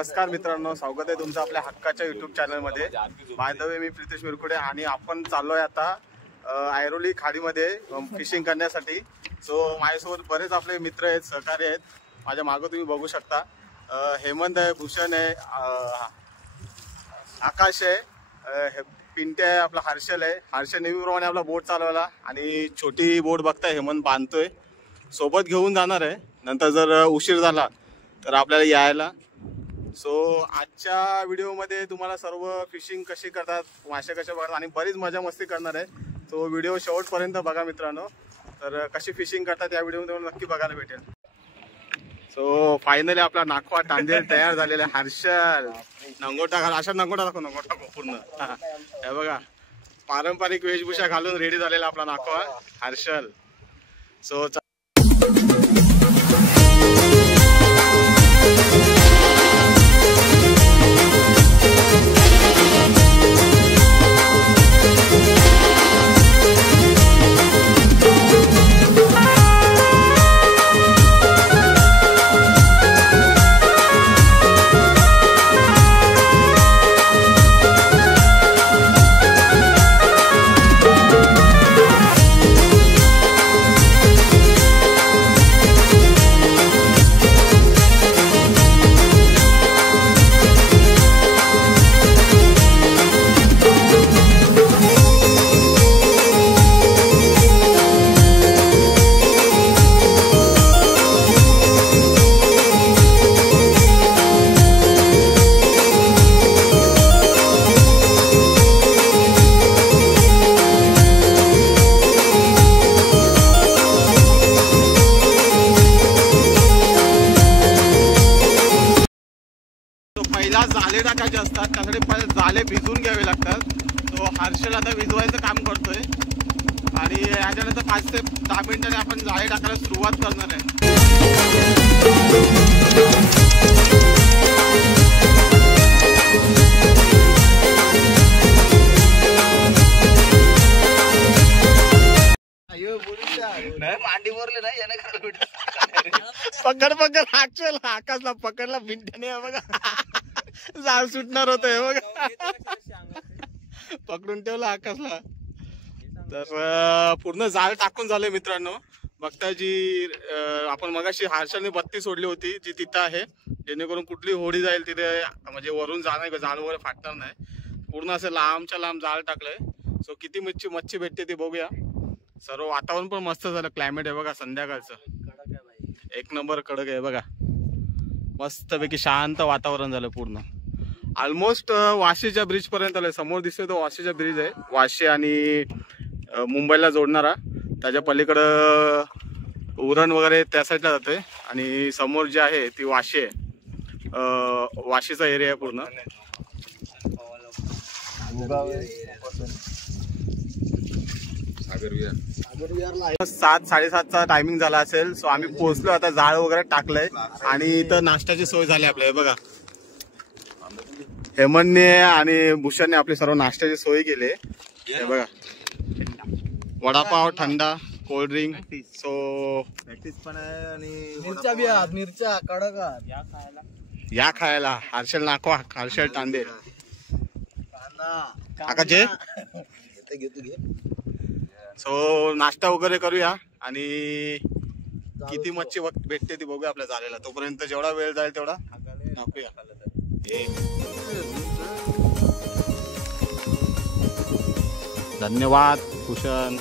नमस्कार मित्रांनो, स्वागत आहे तुमचं आपल्या हक्काच्या यूट्यूब चॅनलमध्ये. बाय द वे मी प्रितेश मिरकुडे आणि आपण चाललोय आता ऐरोली खाडीमध्ये फिशिंग करण्यासाठी. सो माझ्यासोबत बरेच आपले मित्र आहेत, सहकारी आहेत. माझ्या मागं तुम्ही बघू शकता. हेमंत आहे, भूषण आहे, आकाश आहे, पिंटे आहे, आपला हर्षल आहे. हर्षल नेहमीप्रमाणे आपला बोट चालवायला आणि छोटी बोट बघताय हेमंत बांधतोय. सोबत घेऊन जाणार आहे नंतर जर उशीर झाला तर आपल्याला यायला. सो आजच्या व्हिडिओमध्ये तुम्हाला सर्व फिशिंग कशी करतात, मासे कसे बघतात आणि बरीच मजा मस्ती करणार आहे. तो व्हिडिओ शेवटपर्यंत बघा मित्रांनो. तर कशी फिशिंग करतात या व्हिडिओमध्ये नक्की बघायला भेटेल. सो फायनली आपला नाखवा तांदेल तयार झालेला आहे. हर्षल नंगोटा घाल, अशा नंगोटा दाखव, नंगोटा पूर्ण. हे बघा पारंपरिक वेशभूषा घालून रेडी झालेला आपला नाखवा हर्षल. सो पहिला जाळे टाकायचे असतात, त्यासाठी पहिले जाळे भिजवून घ्यावे लागतात. तो हर्षल आता भिजवायचं काम करतोय आणि याच्यानंतर 5 ते 10 मिनिटांनी आपण जाळे टाकायला सुरुवात करणार आहे. पकड पकड हर्षल, आकाशला पकडला बिंट्याने बघा. जाळ सुटणार होत बघा, पकडून ठेवला आकाशला. तर पूर्ण जाळ टाकून झाले मित्रांनो. बघता जी आपण मगाशी हर्षलने बत्ती सोडली होती जी तिथं आहे, जेणेकरून कुठली होडी जाईल तिथे म्हणजे वरून जाणार, जाळ वगैरे फाटणार नाही. पूर्ण असं लांबच्या लांब जाळ टाकलंय. सो किती मच्छी भेटते ते बघूया. सर्व वातावरण पण मस्त झालं, क्लायमेट आहे बघा संध्याकाळचं, एक नंबर कडक आहे बघा. मस्तपैकी शांत वातावरण झालं पूर्ण. ऑलमोस्ट वाशीच्या ब्रिज पर्यंत आलंय. समोर दिसतोय तो वाशीचा ब्रिज आहे, वाशी आणि मुंबईला जोडणारा. त्याच्या पलीकडं उरण वगैरे त्या साईडला जातोय आणि समोर जे आहे ती वाशी आहे, वाशीचा एरिया आहे पूर्ण. 7-7:30चा टायमिंग झाला असेल. सो आम्ही पोहोचलो, आता जाळ वगैरे टाकलंय आणि इथं नाश्त्याची सोय झाली आपल्या. बघा हेमंतने आणि भूषणने आपली सर्व नाश्त्याची सोय केली. हे बघा वडापाव, थंडा, कोल्ड्रिंक. सो पण आहे आणि मिरच्या बी आहेत, मिरच्या कडक या खायला. हर्षल नाखवा, हर्षल तांदेल, आकाशे. सो नाश्ता वगैरे करूया आणि किती मच्छी भेटते ती बघूया आपल्या झालेला. तोपर्यंत जेवढा वेळ जाईल तेवढा टाकूया. धन्यवाद भूषण.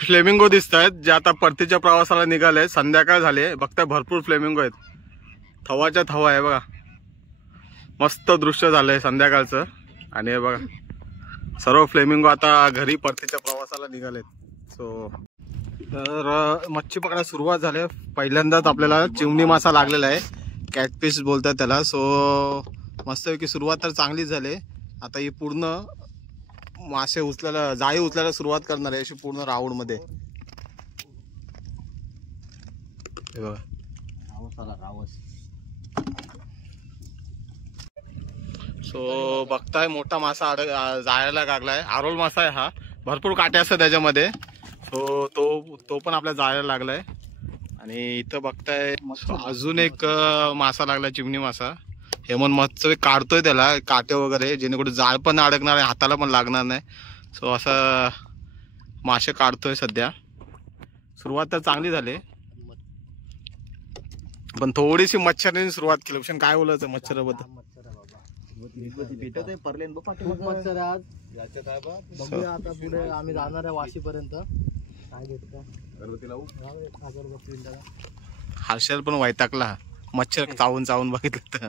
फ्लेमिंगो दिसत आहेत जे आता परतीच्या प्रवासाला निघाले. संध्याकाळ झाले, बघताय भरपूर फ्लेमिंगो आहेत. थवाच्या थवा आहे बघा, मस्त दृश्य झालंय संध्याकाळचं. आणि हे बघा सर्व फ्लेमिंगो आता घरी परतीच्या प्रवासाला निघालेत. सो तर मच्छी पकडायला सुरुवात झाली. पहिल्यांदाच आपल्याला चिमणी मासा लागलेला आहे, कॅटफिश बोलतात त्याला. सो मस्तपैकी सुरुवात तर चांगलीच झाली. आता ही पूर्ण मासे उचलायला जाळी उचलायला सुरुवात करणार आहे अशी पूर्ण राऊंड मध्ये. हे बघा सो बघताय मोठा मासा जायला लागलाय. आरोल मासा आहे हा, भरपूर काटे असतात त्याच्यामध्ये. सो तो पण आपल्या जायला लागलाय. आणि इथं बघताय अजून एक मासा लागलाय, चिमणी मासा. हेमंत मस्त काढतोय त्याला काटे वगैरे, जेणेकरून जाळ पण अडकणार आहे, हाताला पण लागणार नाही. सो असं मासे काढतोय सध्या. सुरुवात तर चांगली झाली, पण थोडीशी मच्छरांनी सुरुवात केली. भूषण काय बोलायचं मच्छराबद्दल? आता पुढे आम्ही जाणार आहे वाशीपर्यंत. हर्षल पण वैतागला मच्छर चावून चावून बघितलं तर.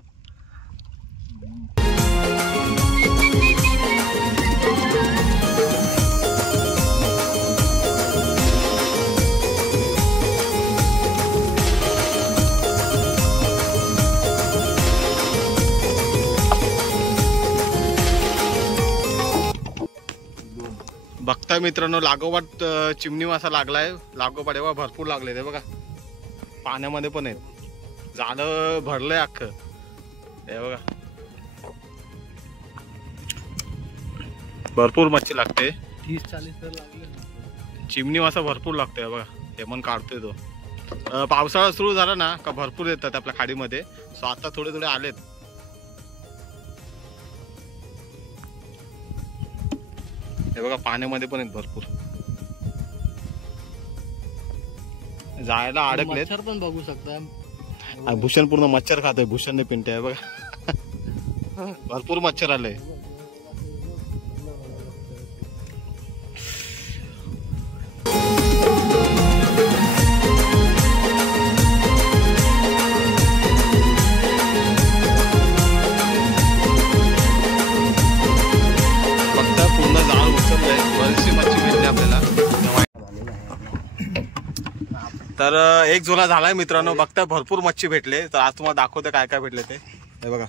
बघताय मित्रांनो, लागोपाठ चिमणी मासा लागलाय. लागोपाठ एवढा भरपूर लागले ते बघा, पाण्यामध्ये पण आहेत. झालं भरलंय अख्खं, हे बघा भरपूर मच्छी लागते. 30-40 तर लागले. चिमणी मासा भरपूर लागतोय बघा, हे पण काढतोय तो. पावसाळा सुरू झाला ना का भरपूर येतात आपल्या खाडीमध्ये. सो आता थोडे थोडे आलेत. हे बघा पाण्यामध्ये पण आहेत भरपूर, जायला अडकलेत. मच्छर पण बघू शकता. भूषण पूर्ण मच्छर खातोय. भूषणने पिंटे आहे बघा. भरपूर मच्छर आले. तर एक झोला झालाय मित्रांनो. बघताय भरपूर मच्छी भेटले. तर आज तुम्हाला दाखवते काय काय भेटले ते. हे बघा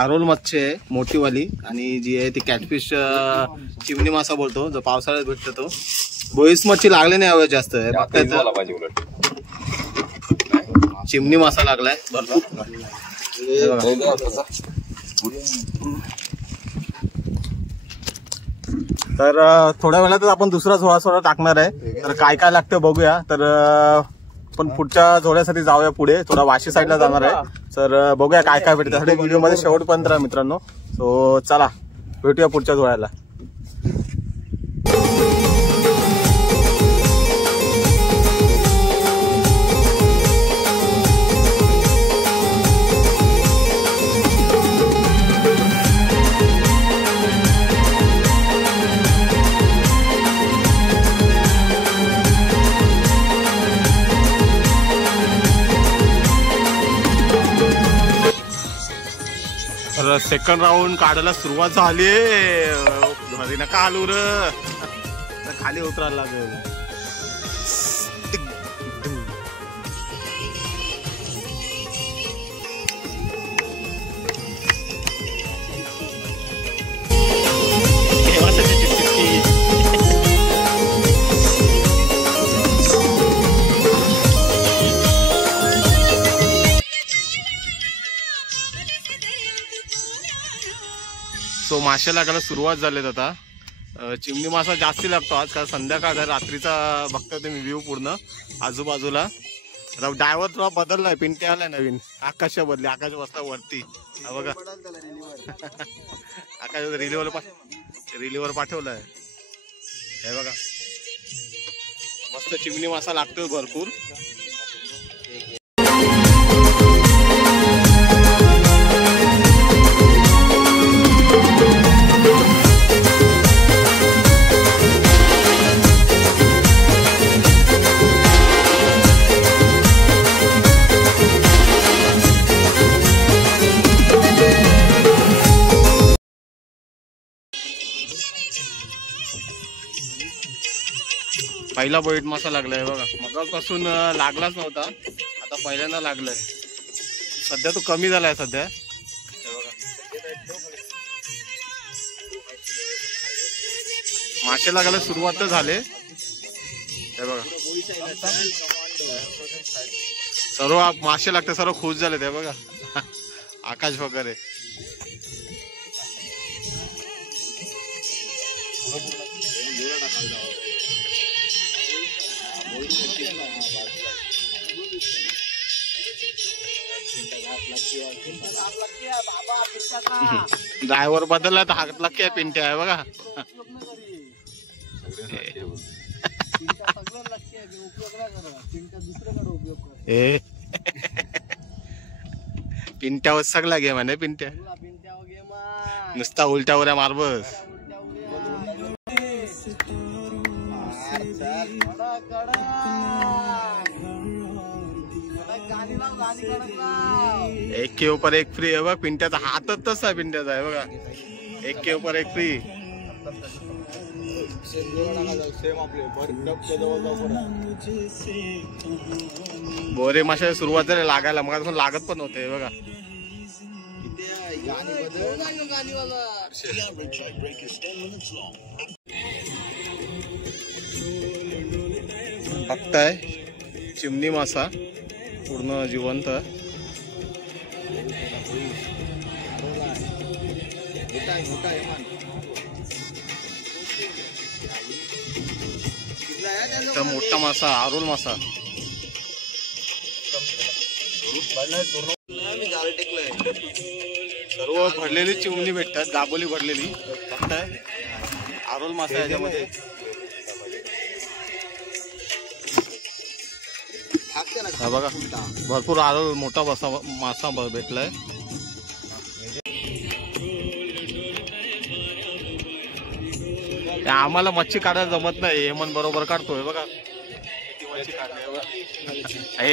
आरोल मच्छी आहे मोठीवाली, आणि जी आहे ती कॅटफिश चिमणी मासा बोलतो, जो पावसाळ्यात भेटतो तो. बोईस मच्छी लागले नाही हवे जास्त. चिमणी मासा लागलाय भरपूर. तर थोड्या वेळातच आपण दुसरा झोळा टाकणार आहे. तर काय काय लागतं बघूया. तर पण पुढच्या झोळ्यासाठी जाऊया पुढे, थोडा वाशी साईडला जाणार आहे. तर बघूया काय काय भेटतं. त्यासाठी व्हिडिओ मध्ये शेवटपर्यंत राहा मित्रांनो. सो चला भेटूया पुढच्या झोळ्याला. तर सेकंड राऊंड काढायला सुरुवात झाली. घरी नका आलू र, खाली उतरायला लागेल. सो मासे लागायला सुरुवात झालेत आता. चिमणी मासा जास्ती लागतो आज, कारण संध्याकाळ रात्रीचा बघता तुम्ही व्ह्यू पूर्ण आजूबाजूला. आता ड्रायव्हर थोडा बदललाय, पिंटे आलाय नवीन. आकाशा बदली, आकाश बसला वरती. हा बघा आकाश रिलीवर पाठवलाय. हे बघा मस्त चिमणी मासा लागतोय भरपूर. पहिला बोईट मासा लागलाय बघा. मगापासून लागलाच नव्हता, आता पहिल्यांदा लागलाय. सध्या तो कमी झालाय सध्या. हे बघा मासे लागायला सुरुवात तर झाले. हे बघा सर्व मासे लागते, सर्व खुश झाले ते बघा. आकाश वगैरे ड्रायव्हर बदलला तर हात लक्की आहे. पिंट्या आहे बघा. पिंट्यावर सगळा गेम आहे ना. पिंट्या नुसता उलट्या उऱ्या मारबस. एक के ऊपर एक फ्री आहे बघ. पिंट्याचा हातच तसा आहे. पिंट्याचा आहे बघा. एक के ऊपर एक फ्री. बोरे माशाची सुरुवात झाली लागायला. मग लागत पण होते बघा. बघताय चिमणी मासा पूर्ण जिवंत. मोठा मासा आरोल मासा. सर्व भरलेली चिमणी भेटतात. गाबोली भरलेली. बघताय आरोल मासा याच्यामध्ये. हा बघा भरपूर आरोल मोठा मासा भेटलाय. आम्हाला मच्छी काढायला जमत नाही. हेमंत बरोबर काढतोय बघा.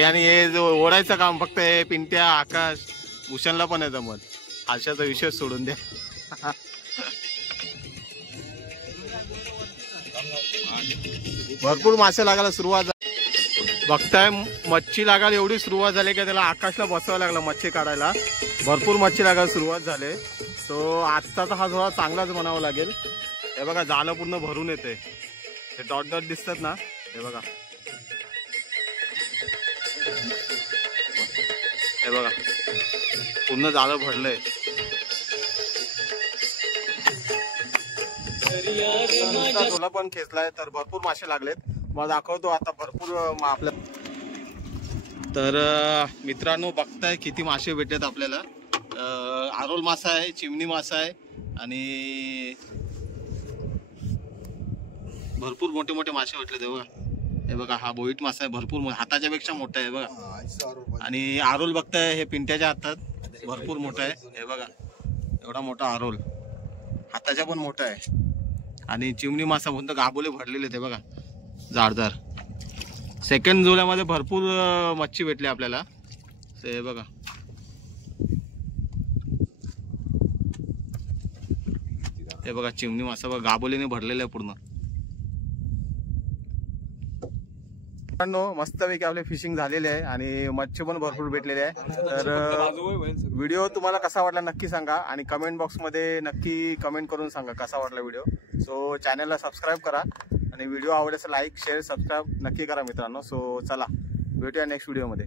आणि हे जो ओढायचं काम फक्त हे पिंट्या आकाश भूषणला पण आहे जमत. हाशाचा विषय सोडून द्या. भरपूर मासे लागायला सुरुवात. बघताय मच्छी लागायला एवढी सुरुवात झाली की त्याला आकाशला बसावं लागलं मच्छी काढायला. भरपूर मच्छी लागायला सुरुवात झाली. सो आजचा तर हा थोडा चांगलाच म्हणावा लागेल. हे बघा जाळं पूर्ण भरून येते. हे डॉट डॉट दिसतात ना. हे बघा हे बघा पूर्ण जाळं भरलंय. तुला पण खेचलाय तर भरपूर मासे लागलेत. मग दाखवतो आता भरपूर आपल्या. तर मित्रांनो बघताय किती मासे भेटतात आपल्याला. आरोल मासा आहे, चिमणी मासा आहे आणि भरपूर मोठे मोठे मासे भेटले ते बघा. हे बघा हा बोईट मासा आहे. भरपूर हाताच्या पेक्षा मोठा आहे बघा. आणि आरोल बघताय हे पिंट्याच्या हातात भरपूर मोठा आहे. हे बघा एवढा मोठा आरोल हाताच्या पण मोठा आहे. आणि चिमणी मासा म्हणतो गाबोले भरलेले ते बघा जाडदार. सेकंड जोड्यामध्ये भरपूर मच्छी भेटली आपल्याला. हे बघा हे बघा चिमणी मासा बघा गाबोलीने भरलेला आहे पूर्ण. मस्तपैकी आपले फिशिंग झालेले आहे आणि मच्छी पण भरपूर भेटलेले आहे. तर व्हिडिओ तुम्हाला कसा वाटला नक्की सांगा आणि कमेंट बॉक्स मध्ये नक्की कमेंट करून सांगा कसा वाटला व्हिडिओ. सो चॅनलला सबस्क्राईब करा आणि व्हिडिओ आवडल्यास लाईक शेअर सबस्क्राईब नक्की करा मित्रांनो. सो चला भेटूया नेक्स्ट व्हिडिओ मध्ये.